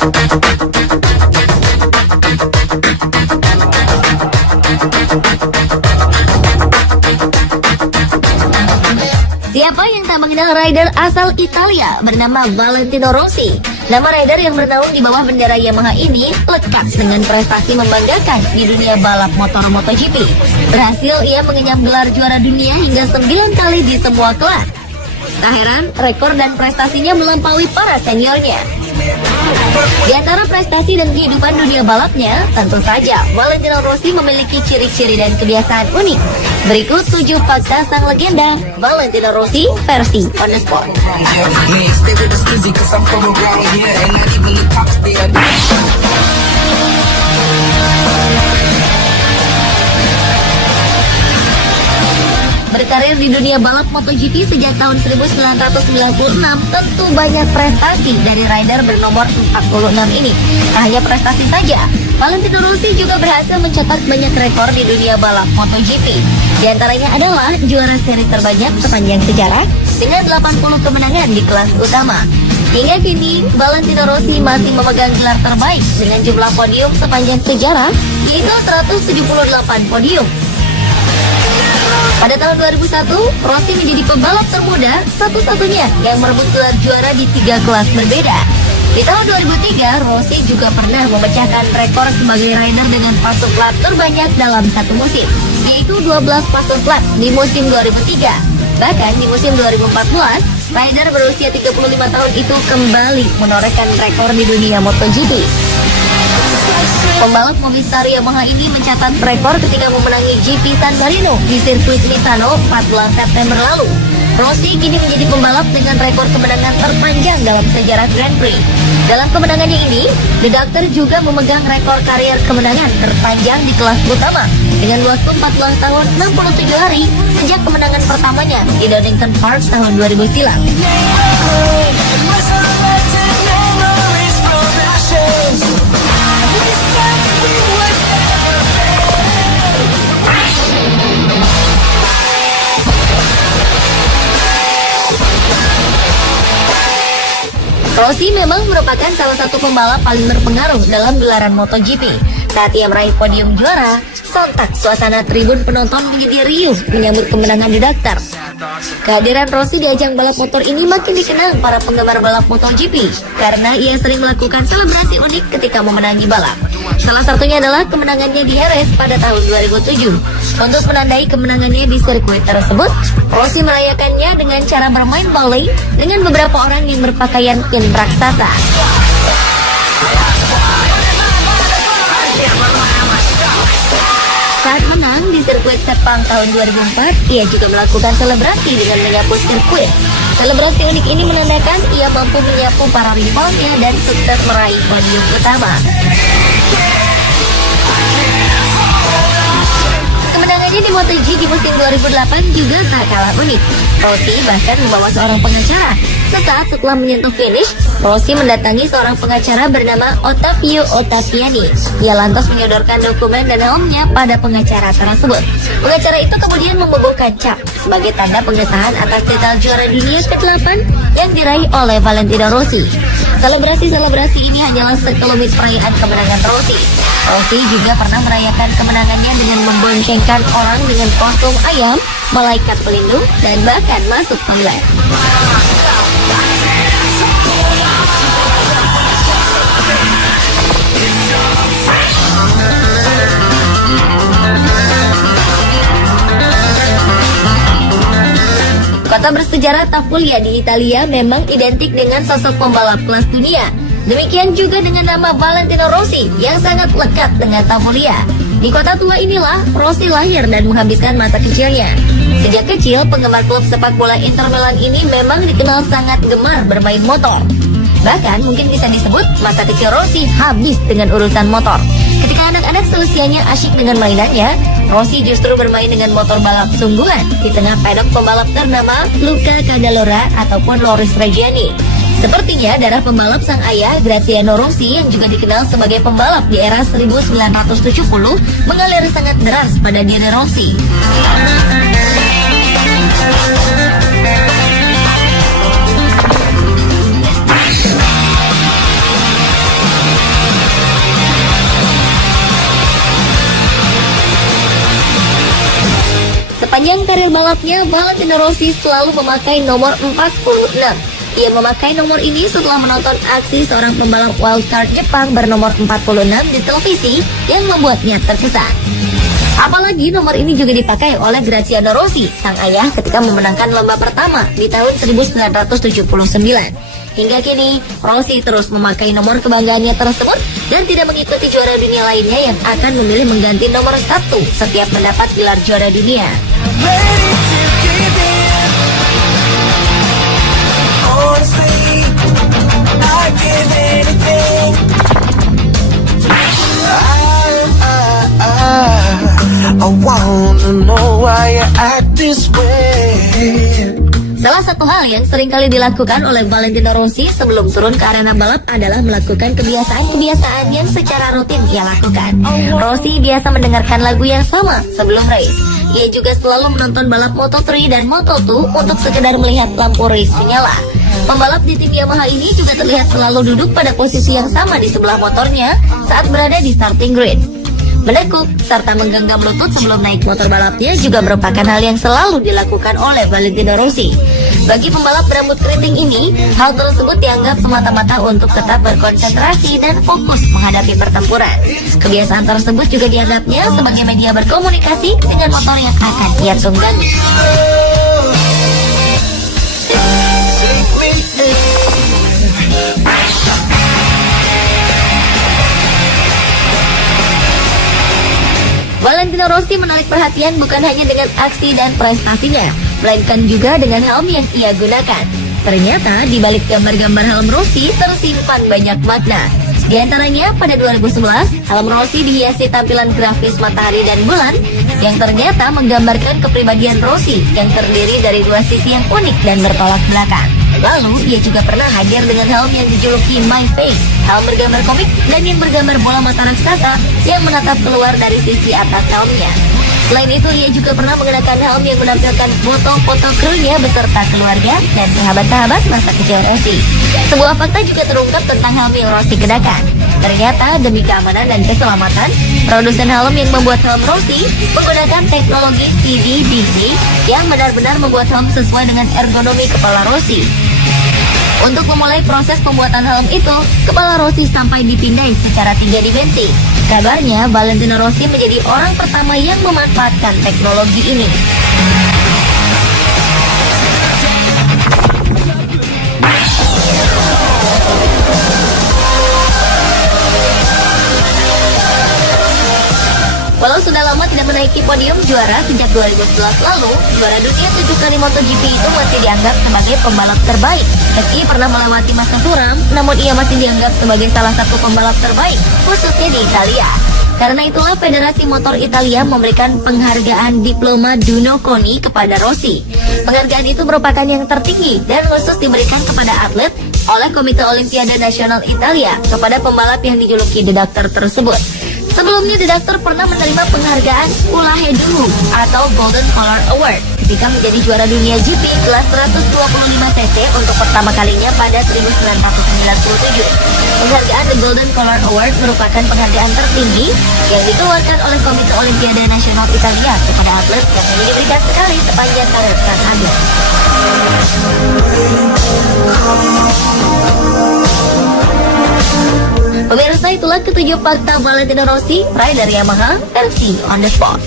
Siapa yang tak mengenal rider asal Italia bernama Valentino Rossi? Nama rider yang bernaung di bawah bendera Yamaha ini lekat dengan prestasi membanggakan di dunia balap motor MotoGP. Berhasil ia mengenyam gelar juara dunia hingga 9 kali di semua kelas. Tak heran, rekor dan prestasinya melampaui para seniornya. Di antara prestasi dan kehidupan dunia balapnya, tentu saja Valentino Rossi memiliki ciri-ciri dan kebiasaan unik. Berikut 7 fakta sang legenda Valentino Rossi versi On The Spot. Berkarir di dunia balap MotoGP sejak tahun 1996, tentu banyak prestasi dari rider bernomor 46 ini. Tak hanya prestasi saja, Valentino Rossi juga berhasil mencetak banyak rekor di dunia balap MotoGP. Di antaranya adalah juara seri terbanyak sepanjang sejarah dengan 80 kemenangan di kelas utama. Hingga kini, Valentino Rossi masih memegang gelar terbaik dengan jumlah podium sepanjang sejarah, yaitu 178 podium. Pada tahun 2001, Rossi menjadi pembalap termuda satu-satunya yang merebut gelar juara di 3 kelas berbeda. Di tahun 2003, Rossi juga pernah memecahkan rekor sebagai rider dengan fase lap terbanyak dalam satu musim, yaitu 12 fase lap di musim 2003. Bahkan di musim 2014, rider berusia 35 tahun itu kembali menorehkan rekor di dunia MotoGP. Pembalap Movistar Yamaha ini mencatat rekor ketika memenangi GP San Marino di sirkuit Misano 14 September lalu. Rossi kini menjadi pembalap dengan rekor kemenangan terpanjang dalam sejarah Grand Prix. Dalam kemenangannya ini, The Doctor juga memegang rekor karier kemenangan terpanjang di kelas utama dengan waktu 14 tahun 67 hari sejak kemenangan pertamanya di Donington Park tahun 2000 silam. Rossi memang merupakan salah satu pembalap paling berpengaruh dalam gelaran MotoGP. Saat ia meraih podium juara, sontak suasana tribun penonton menjadi riuh menyambut kemenangan The Doctor. Kehadiran Rossi di ajang balap motor ini makin dikenal para penggemar balap MotoGP karena ia sering melakukan selebrasi unik ketika memenangi balap. Salah satunya adalah kemenangannya di Jerez pada tahun 2007. Untuk menandai kemenangannya di sirkuit tersebut, Rossi merayakannya dengan cara bermain bowling dengan beberapa orang yang berpakaian kain raksasa. Saat menang di sirkuit Sepang tahun 2004, ia juga melakukan selebrasi dengan menyapu sirkuit. Selebrasi unik ini menandakan ia mampu menyapu para rivalnya dan sukses meraih podium utama. Kemenangannya di MotoGP di musim 2008 juga tak kalah unik. Rossi bahkan membawa seorang pengacara. Sesaat setelah menyentuh finish, Rossi mendatangi seorang pengacara bernama Ottavio Ottaviani. Ia lantas menyodorkan dokumen dan helmnya pada pengacara tersebut. Pengacara itu kemudian membubuhkan cap sebagai tanda pengesahan atas titel juara dunia ke-8 yang diraih oleh Valentino Rossi. Selebrasi-selebrasi ini hanyalah sekelumit perayaan kemenangan Rossi. Rossi juga pernah merayakan kemenangannya dengan memboncengkan orang dengan kostum ayam, malaikat pelindung, dan bahkan masuk toilet. Kota bersejarah Tafulia di Italia memang identik dengan sosok pembalap kelas dunia. Demikian juga dengan nama Valentino Rossi yang sangat lekat dengan Tafulia. Di kota tua inilah Rossi lahir dan menghabiskan masa kecilnya. Sejak kecil, penggemar klub sepak bola Inter Milan ini memang dikenal sangat gemar bermain motor. Bahkan mungkin bisa disebut masa kecil Rossi habis dengan urusan motor. Ketika anak-anak seusianya asyik dengan mainannya, Rossi justru bermain dengan motor balap sungguhan di tengah pedok pembalap ternama Luca Cadalora ataupun Loris Reggiani. Sepertinya darah pembalap sang ayah, Graziano Rossi, yang juga dikenal sebagai pembalap di era 1970, mengalir sangat deras pada diri Rossi. karir balapnya, Valentino Rossi selalu memakai nomor 46. Ia memakai nomor ini setelah menonton aksi seorang pembalap wildcard Jepang bernomor 46 di televisi yang membuatnya terkesan. Apalagi nomor ini juga dipakai oleh Graziano Rossi, sang ayah ketika memenangkan lomba pertama di tahun 1979. Hingga kini, Rossi terus memakai nomor kebanggaannya tersebut dan tidak mengikuti juara dunia lainnya yang akan memilih mengganti nomor 1 setiap mendapat gelar juara dunia. Salah satu hal yang sering kali dilakukan oleh Valentino Rossi sebelum turun ke arena balap adalah melakukan kebiasaan-kebiasaan yang secara rutin ia lakukan. Rossi biasa mendengarkan lagu yang sama sebelum race. Ia juga selalu menonton balap Moto3 dan Moto2 untuk sekedar melihat lampu race menyala. Pembalap di tim Yamaha ini juga terlihat selalu duduk pada posisi yang sama di sebelah motornya saat berada di starting grid. Menekuk serta menggenggam lutut sebelum naik motor balapnya juga merupakan hal yang selalu dilakukan oleh Valentino Rossi. Bagi pembalap berambut keriting ini, hal tersebut dianggap semata-mata untuk tetap berkonsentrasi dan fokus menghadapi pertempuran. Kebiasaan tersebut juga dianggapnya sebagai media berkomunikasi dengan motor yang akan ia tunggangi. Valentino Rossi menarik perhatian bukan hanya dengan aksi dan prestasinya, melainkan juga dengan helm yang ia gunakan. Ternyata di balik gambar-gambar helm Rossi tersimpan banyak makna. Di antaranya pada 2011, helm Rossi dihiasi tampilan grafis matahari dan bulan yang ternyata menggambarkan kepribadian Rossi yang terdiri dari dua sisi yang unik dan bertolak belakang. Lalu, ia juga pernah hadir dengan helm yang dijuluki My Face, helm bergambar komik dan yang bergambar bola mata raksasa yang menatap keluar dari sisi atas helmnya. Selain itu, ia juga pernah mengenakan helm yang menampilkan foto-foto krunya beserta keluarga dan sahabat-sahabat masa kecil Rossi. Sebuah fakta juga terungkap tentang helm yang Rossi kenakan. Ternyata, demi keamanan dan keselamatan, produsen helm yang membuat helm Rossi menggunakan teknologi CDBC yang benar-benar membuat helm sesuai dengan ergonomi kepala Rossi. Untuk memulai proses pembuatan helm itu, kepala Rossi sampai dipindai secara 3 dimensi. Kabarnya, Valentino Rossi menjadi orang pertama yang memanfaatkan teknologi ini. Walau sudah lama tidak menaiki podium juara sejak 2011 lalu, juara dunia 7 kali MotoGP itu masih dianggap sebagai pembalap terbaik. Meski pernah melewati masa suram, namun ia masih dianggap sebagai salah satu pembalap terbaik, khususnya di Italia. Karena itulah Federasi Motor Italia memberikan penghargaan Diploma Duno Coni kepada Rossi. Penghargaan itu merupakan yang tertinggi dan khusus diberikan kepada atlet oleh Komite Olimpiade Nasional Italia kepada pembalap yang dijuluki The Doctor tersebut. Sebelumnya, The Doctor pernah menerima penghargaan Ulahedu atau Golden Collar Award ketika menjadi juara dunia GP kelas 125cc untuk pertama kalinya pada 1997. Penghargaan The Golden Collar Award merupakan penghargaan tertinggi yang dikeluarkan oleh Komite Olimpiade Nasional Italia kepada atlet yang hanya diberikan sekali sepanjang karir sang atlet. Pemirsa, itulah ketujuh fakta Valentino Rossi, rider Yamaha, versi on the spot.